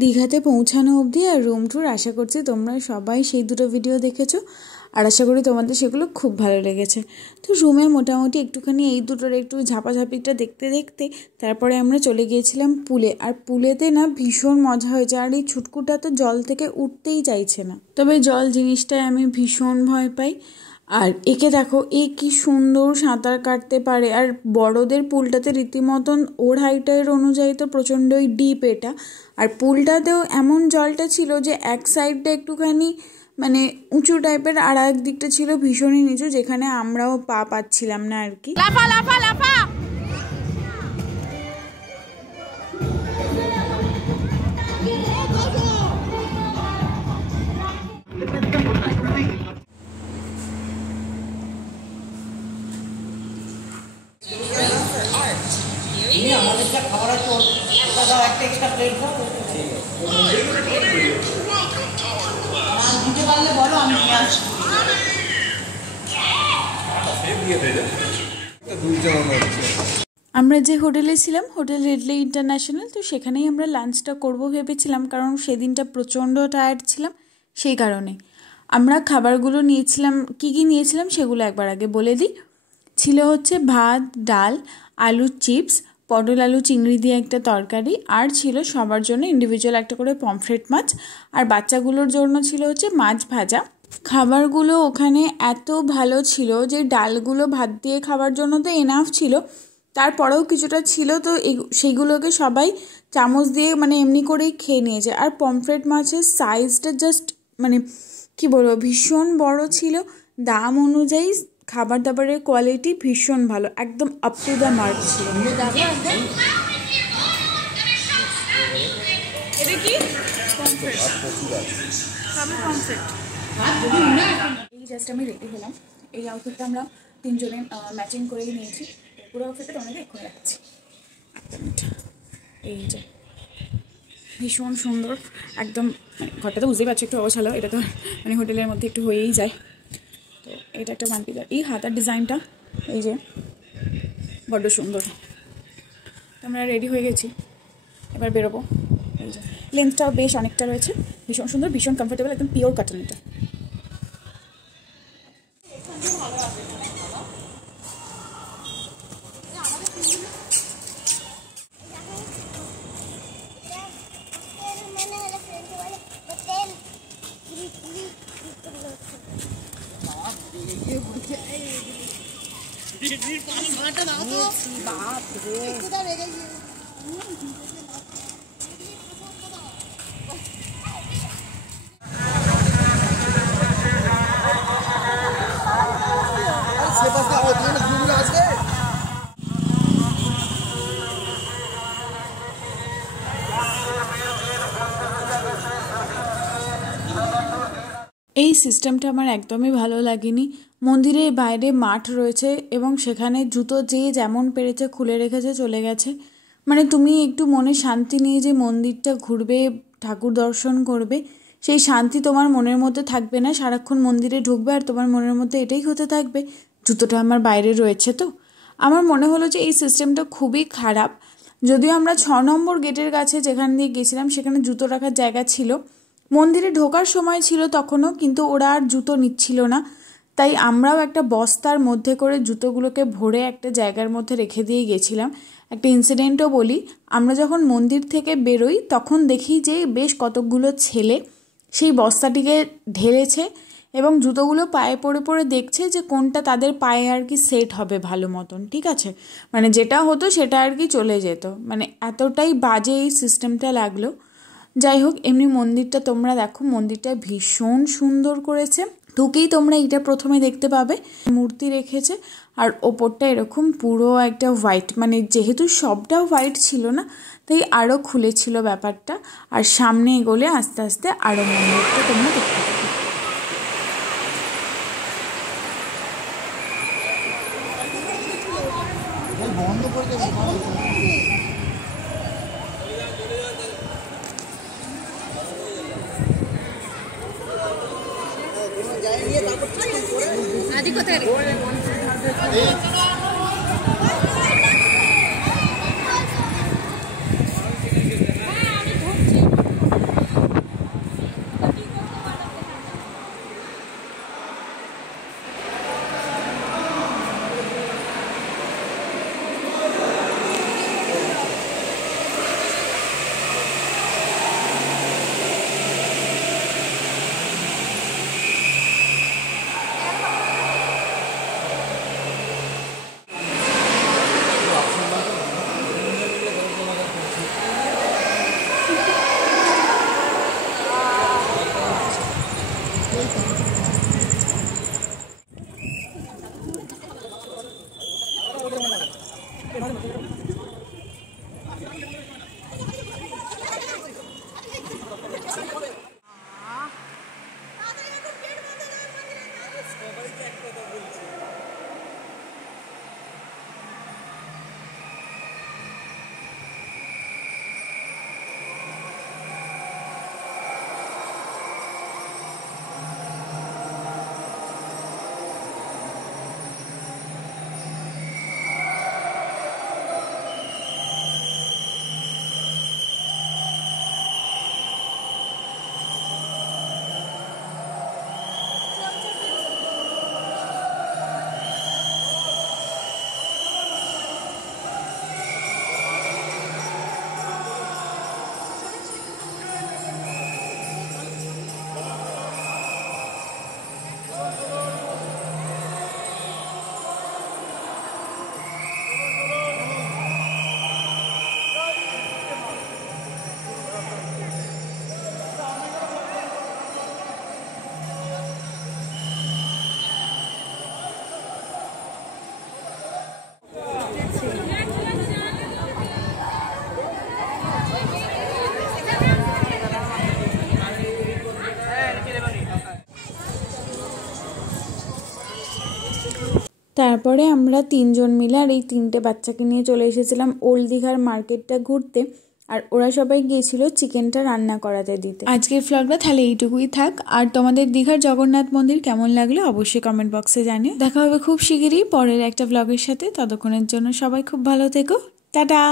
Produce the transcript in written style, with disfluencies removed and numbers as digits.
দীঘাতে পৌঁছানো অবধি আর রুম ট্যুর আশা করছি তোমরা সবাই সেই দুটো ভিডিও দেখেছো আর আশা করি তোমাদের সেগুলো খুব ভালো লেগেছে। তো রুমে মোটামুটি একটুখানি এই দুটোর একটু ঝাপাঝাপিটা দেখতে দেখতে তারপরে আমরা চলে গিয়েছিলাম পুলে। আর পুলেতে না ভীষণ মজা হয়েছে, আর এই ছুটকুটা তো জল থেকে উঠতেই চাইছে না। তবে জল জিনিসটায় আমি ভীষণ ভয় পাই। আর একে দেখো, এ কি সুন্দর সাঁতার কাটতে পারে। আর বড়দের পুলটাতে রীতিমতন ওর হাইটের অনুযায়ী তো প্রচণ্ডই ডিপ এটা। আর পুলটাতেও এমন জলটা ছিল যে এক সাইডটা একটুখানি মানে উঁচু টাইপের, আর এক দিকটা ছিল ভীষণই নিচু, যেখানে আমরাও পা পাচ্ছিলাম না আর কি। লাফা লাফা লাফা। আমরা যে হোটেলে ছিলাম, হোটেল রেডলি ইন্টারন্যাশনাল, তো সেখানেই আমরা লাঞ্চটা করবো ভেবেছিলাম, কারণ সেদিনটা প্রচণ্ড টায়ার্ড ছিলাম। সেই কারণে আমরা খাবারগুলো নিয়েছিলাম। কি কি নিয়েছিলাম সেগুলো একবার আগে বলে দিই। ছিল হচ্ছে ভাত, ডাল, আলু চিপস, পটল আলু চিংড়ি দিয়ে একটা তরকারি, আর ছিল সবার জন্য ইন্ডিভিজুয়াল একটা করে পমফ্রেট মাছ, আর বাচ্চাগুলোর জন্য ছিল হচ্ছে মাছ ভাজা। খাবারগুলো ওখানে এত ভালো ছিল যে ডালগুলো ভাত দিয়ে খাবার জন্য তো এনাফ ছিল, তারপরেও কিছুটা ছিল, তো সেইগুলোকে সবাই চামচ দিয়ে মানে এমনি করেই খেয়ে নিয়েছে। আর পমফ্রেট মাছের সাইজটা জাস্ট মানে কি বলবো, ভীষণ বড় ছিল। দাম অনুযায়ী খাবার দাবারের কোয়ালিটি ভীষণ ভালো, একদম আপ টু দ্য মার্ক ছিল। এটা কি এই জাস্ট আমি রেডি হলাম। এই আউটফিটটা আমরা তিনজনে ম্যাচিং করেই নিয়েছি। পুরো আউটফিটটা অনেকে এক্ষুনি রাখছি। এই যে ভীষণ সুন্দর একদম, ঘরটা তো বুঝতেই পারছি একটু অবসালো, এটা তো মানে হোটেলের মধ্যে একটু হয়েই যায়। তো এটা একটা ওয়ান পিস, এই হাতার ডিজাইনটা এই যে বড্ড সুন্দর। তো আমরা রেডি হয়ে গেছি, এবার বেরোবো। এই যে লেন্থটাও বেশ অনেকটা রয়েছে, ভীষণ সুন্দর, ভীষণ কমফোর্টেবল, একদম পিওর কটন এটা। এই সিস্টেমটা আমার একদমই ভালো লাগেনি। মন্দিরের বাইরে মাঠ রয়েছে এবং সেখানে জুতো যে যেমন পেরেছে খুলে রেখেছে, চলে গেছে। মানে তুমি একটু মনে শান্তি নিয়ে যে মন্দিরটা ঘুরবে, ঠাকুর দর্শন করবে, সেই শান্তি তোমার মনের মধ্যে থাকবে না। সারাক্ষণ মন্দিরে ঢুকবে আর তোমার মনের মধ্যে এটাই হতে থাকবে, জুতোটা আমার বাইরে রয়েছে। তো আমার মনে হলো যে এই সিস্টেমটা খুবই খারাপ। যদিও আমরা 6 নম্বর গেটের কাছে যেখান দিয়ে গেছিলাম সেখানে জুতো রাখার জায়গা ছিল, মন্দিরে ঢোকার সময় ছিল তখনও, কিন্তু ওরা আর জুতো নিচ্ছিল না। তাই আমরাও একটা বস্তার মধ্যে করে জুতোগুলোকে ভরে একটা জায়গার মধ্যে রেখে দিয়ে গেছিলাম। একটা ইনসিডেন্টও বলি, আমরা যখন মন্দির থেকে বেরোই তখন দেখি যে বেশ কতকগুলো ছেলে সেই বস্তাটিকে ঢেলেছে এবং জুতোগুলো পায়ে পড়ে পড়ে দেখছে যে কোনটা তাদের পায়ে আর কি সেট হবে ভালো মতন। ঠিক আছে, মানে যেটা হতো সেটা আর কি চলে যেত, মানে এতটাই বাজে এই সিস্টেমটা লাগলো। যাই হোক, এমনি মন্দিরটা তোমরা দেখো, মন্দিরটা ভীষণ সুন্দর করেছে। ঢুকেই তোমরা এটা প্রথমে দেখতে পাবে, মূর্তি রেখেছে আর ওপরটা এরকম পুরো একটা হোয়াইট, মানে যেহেতু সবটা হোয়াইট ছিল না তাই আরও খুলেছিল ব্যাপারটা। আর সামনে এগোলে আস্তে আস্তে আরও মন্দিরটা তোমরা দেখতে পাবে। আদি কোথায় তারপরে আমরা 3জন মিলে আর এই 3টে বাচ্চাকে নিয়ে চলে এসেছিলাম ওল্ড দীঘার মার্কেটটা ঘুরতে। আর ওরা সবাই গিয়েছিল চিকেনটা রান্না করাতে দিতে। আজকের ভ্লগটা তাহলে এইটুকুই থাক। আর তোমাদের দীঘার জগন্নাথ মন্দির কেমন লাগলো অবশ্যই কমেন্ট বক্সে জানিও। দেখা হবে খুব শিগগিরই পরের একটা ভ্লগের সাথে। ততক্ষণের জন্য সবাই খুব ভালো থেকো। টাটা।